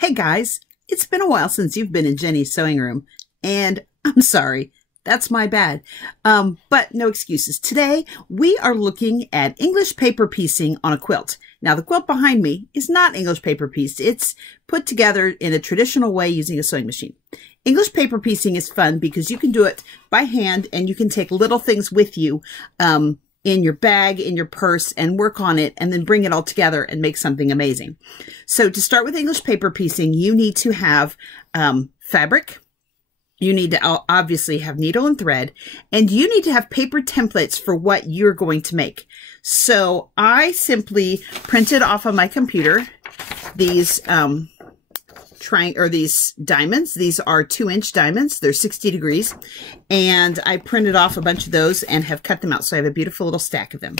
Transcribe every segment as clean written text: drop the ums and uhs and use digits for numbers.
Hey guys, it's been a while since you've been in Jenny's sewing room, and I'm sorry, that's my bad. But no excuses. Today, we are looking at English paper piecing on a quilt. Now, the quilt behind me is not English paper pieced. It's put together in a traditional way using a sewing machine. English paper piecing is fun because you can do it by hand and you can take little things with you, in your bag, in your purse, and work on it, and then bring it all together and make something amazing. So to start with English paper piecing, you need to have fabric. You need to obviously have needle and thread, and you need to have paper templates for what you're going to make. So I printed off of my computer these these diamonds. These are 2-inch diamonds. They're 60 degrees. And I printed off a bunch of those and have cut them out. So I have a beautiful little stack of them.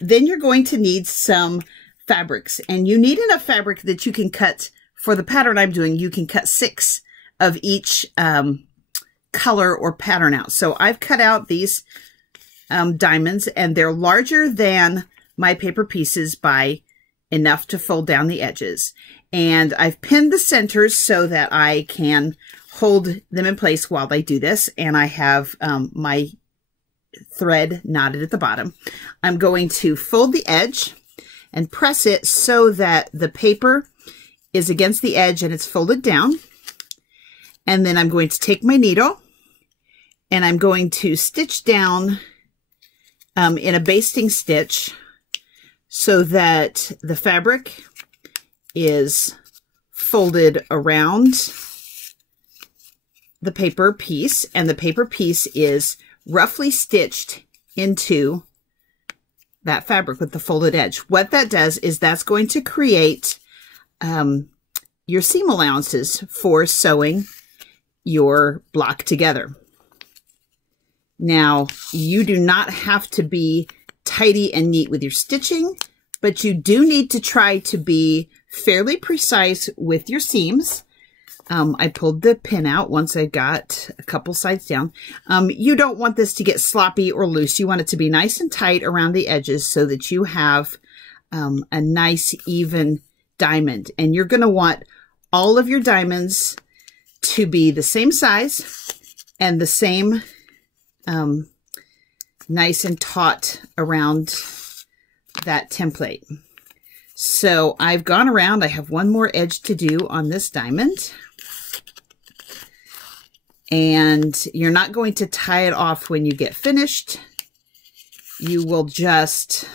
Then you're going to need some fabrics, and you need enough fabric that you can cut for the pattern I'm doing. You can cut 6 of each color or pattern out. So I've cut out these diamonds, and they're larger than my paper pieces by enough to fold down the edges. And I've pinned the centers so that I can hold them in place while I do this. And I have my thread knotted at the bottom. I'm going to fold the edge and press it so that the paper is against the edge and it's folded down. And then I'm going to take my needle and I'm going to stitch down in a basting stitch so that the fabric is folded around the paper piece, and the paper piece is roughly stitched into that fabric with the folded edge. What that does is that's going to create your seam allowances for sewing your block together. Now, you do not have to be tidy and neat with your stitching, but you do need to try to be fairly precise with your seams. I pulled the pin out once I got a couple sides down. You don't want this to get sloppy or loose. You want it to be nice and tight around the edges so that you have a nice even diamond. And you're going to want all of your diamonds to be the same size and the same nice and taut around that template. So I've gone around. I have one more edge to do on this diamond. And you're not going to tie it off when you get finished. You will just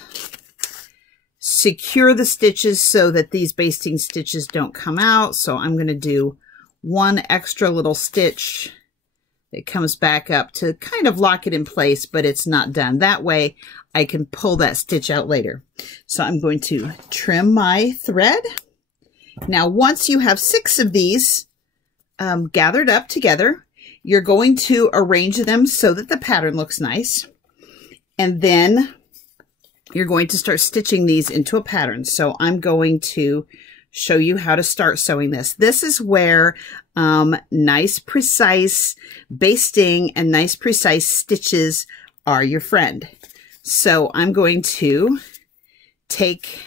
secure the stitches so that these basting stitches don't come out. So I'm going to do one extra little stitch that comes back up to kind of lock it in place, but it's not done. That way I can pull that stitch out later. So I'm going to trim my thread. Now, once you have 6 of these gathered up together, you're going to arrange them so that the pattern looks nice. And then you're going to start stitching these into a pattern. So I'm going to show you how to start sewing this. This is where nice, precise basting and nice, precise stitches are your friend. So I'm going to take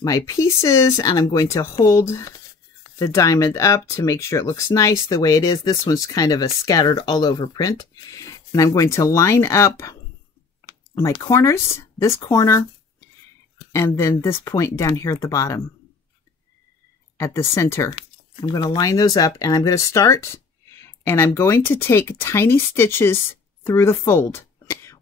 my pieces and I'm going to hold the diamond up to make sure it looks nice the way it is. This one's kind of a scattered all over print. And I'm going to line up my corners, this corner, and then this point down here at the bottom, at the center. I'm going to line those up and I'm going to start and I'm going to take tiny stitches through the fold.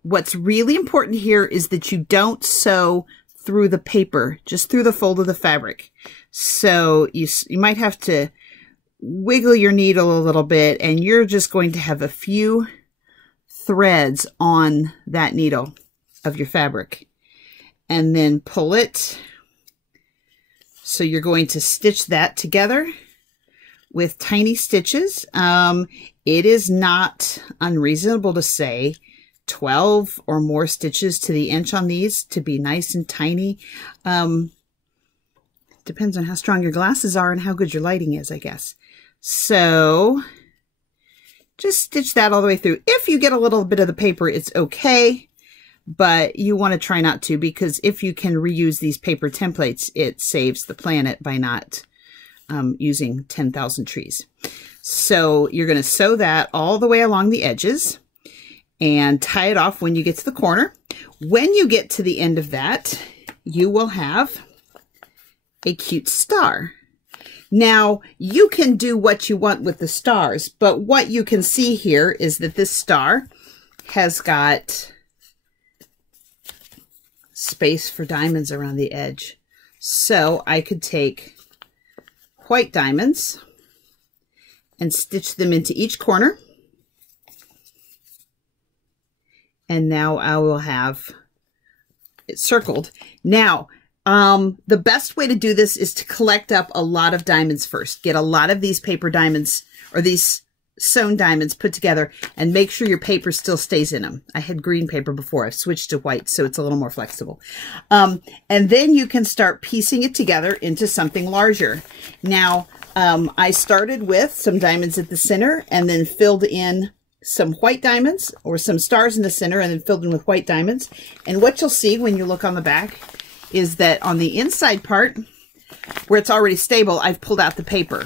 What's really important here is that you don't sew through the paper, just through the fold of the fabric. So you might have to wiggle your needle a little bit, and you're just going to have a few threads on that needle of your fabric. And then pull it. So you're going to stitch that together with tiny stitches. It is not unreasonable to say 12 or more stitches to the inch on these to be nice and tiny. Depends on how strong your glasses are and how good your lighting is, I guess. So just stitch that all the way through. If you get a little bit of the paper, it's okay, but you want to try not to, because if you can reuse these paper templates, it saves the planet by not using 10,000 trees. So you're going to sew that all the way along the edges and tie it off when you get to the corner. When you get to the end of that, you will have a cute star. Now, you can do what you want with the stars, but what you can see here is that this star has got space for diamonds around the edge. So I could take white diamonds and stitch them into each corner. And now I will have it circled. Now, the best way to do this is to collect up a lot of diamonds first. Get a lot of these paper diamonds or these sewn diamonds put together and make sure your paper still stays in them. I had green paper before. I've switched to white, so it's a little more flexible. And then you can start piecing it together into something larger. Now, I started with some diamonds at the center and then filled in some white diamonds or some stars in the center and then filled in with white diamonds. And what you'll see when you look on the back is that on the inside part, where it's already stable, I've pulled out the paper.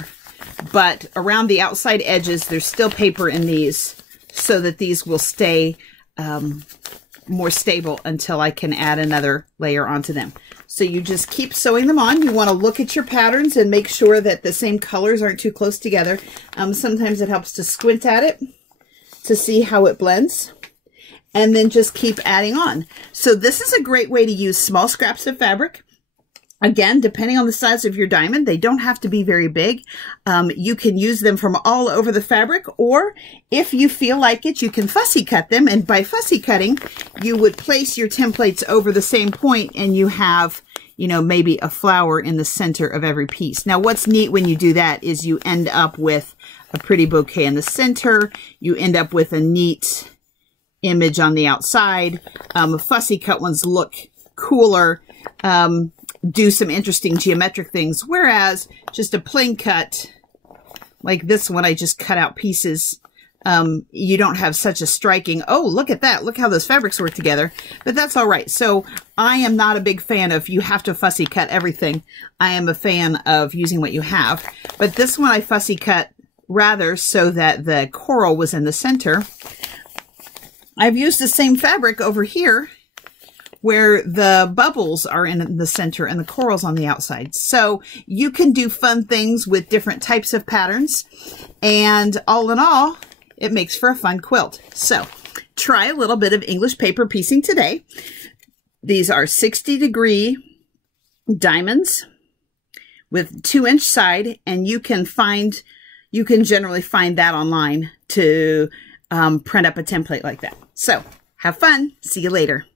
But around the outside edges, there's still paper in these so that these will stay more stable until I can add another layer onto them. So you just keep sewing them on. You want to look at your patterns and make sure that the same colors aren't too close together. Sometimes it helps to squint at it to see how it blends. And then just keep adding on. So this is a great way to use small scraps of fabric. Again, depending on the size of your diamond, they don't have to be very big. You can use them from all over the fabric, or if you feel like it, you can fussy cut them. And by fussy cutting, you would place your templates over the same point and you have, you know, maybe a flower in the center of every piece. Now, what's neat when you do that is you end up with a pretty bouquet in the center. You end up with a neat image on the outside. Fussy cut ones look cooler, do some interesting geometric things, whereas just a plain cut like this one, I just cut out pieces. You don't have such a striking, oh, look at that, look how those fabrics work together, but that's all right. So I am not a big fan of you have to fussy cut everything. I am a fan of using what you have, but this one I fussy cut rather so that the coral was in the center. I've used the same fabric over here where the bubbles are in the center and the coral's on the outside. So you can do fun things with different types of patterns. And all in all, it makes for a fun quilt. So try a little bit of English paper piecing today. These are 60-degree diamonds with 2-inch side, and you can generally find that online to print up a template like that. So have fun. See you later.